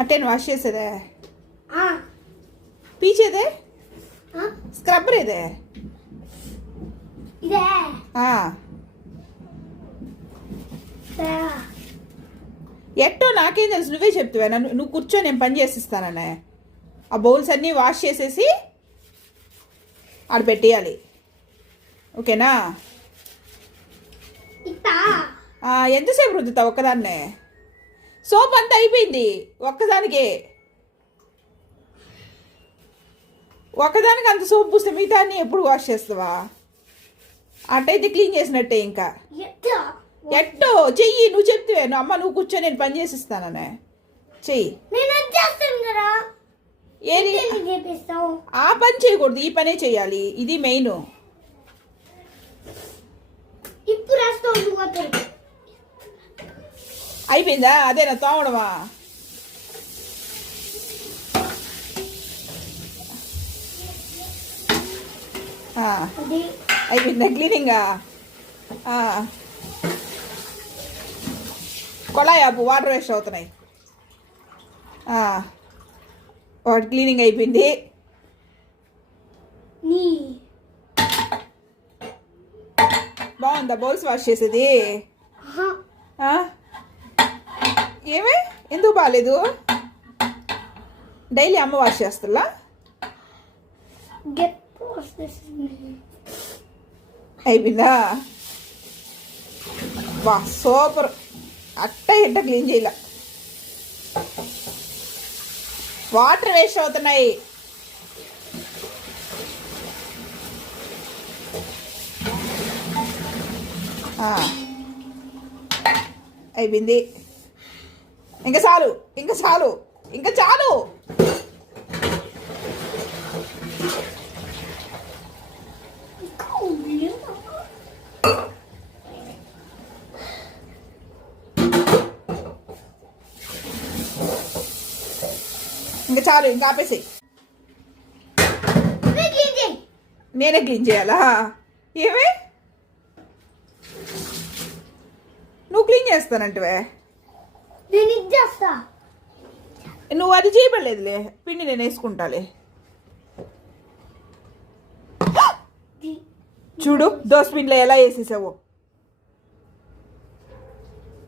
అట్టేను wash చేసేదే పీచేదే scrubber ఇదే ఎట్టో నాకేం తెలుసు, నువ్వే చెప్తావే. నువ్వు కూర్చో, నేను పని చేసిస్తాననే. ఆ బౌల్స్ అన్నీ వాష్ చేసేసి ఆడ పెట్టేయాలి, ఓకేనా? ఎంతసేపు రుద్దుతావు ఒక్కదాన్నే? సోప్ అంతా అయిపోయింది ఒక్కదానికే. ఒక్కదానికి అంత సోప్ పూస్తే మిగతా అన్నీ ఎప్పుడు వాష్ చేస్తావా? అట్టయితే క్లీన్ చేసినట్టే. ఇంకా ఎట్టో చెయ్యి, నువ్వు చెప్తే. అమ్మ నువ్వు కూర్చో, నేను పని చేసిస్తాననే. చెయ్యి. ఏది ఆ పని చేయకూడదు, ఈ పనే చెయ్యాలి. ఇది మెయిన్. అయిపోయిందా? అదేనా తోమడమా? అయిపోయిందా క్లీనింగా? కొళాయి ఆపు, వాటర్ వేస్ట్ అవుతున్నాయి. వాటి క్లీనింగ్ అయిపోయింది. బాగుందా బౌల్స్ వాష్ చేసేది? ఏమే ఎందుకు బాగాలేదు? డైలీ అమ్మ వాష్ చేస్తలా? అయిపోయిందా? వా సూపర్. అట్ట ఇట్ట క్లీన్ చేయాల. వాటర్ వేస్ట్ అవుతున్నాయి. అయిపోయింది. ఇంకా చాలు, ఇంకా చాలు, ఇంకా చాలు. ఇంకా చాలు, ఇంకా ఆపేసి. నేనే క్లీన్ చేయాలా? ఏమే నువ్వు క్లీన్ చేస్తానంటే నువ్వు అది చేయబడలేదులే. పిండి నేను వేసుకుంటాలే. చూడు దోశ పిండిలో ఎలా వేసేసావు.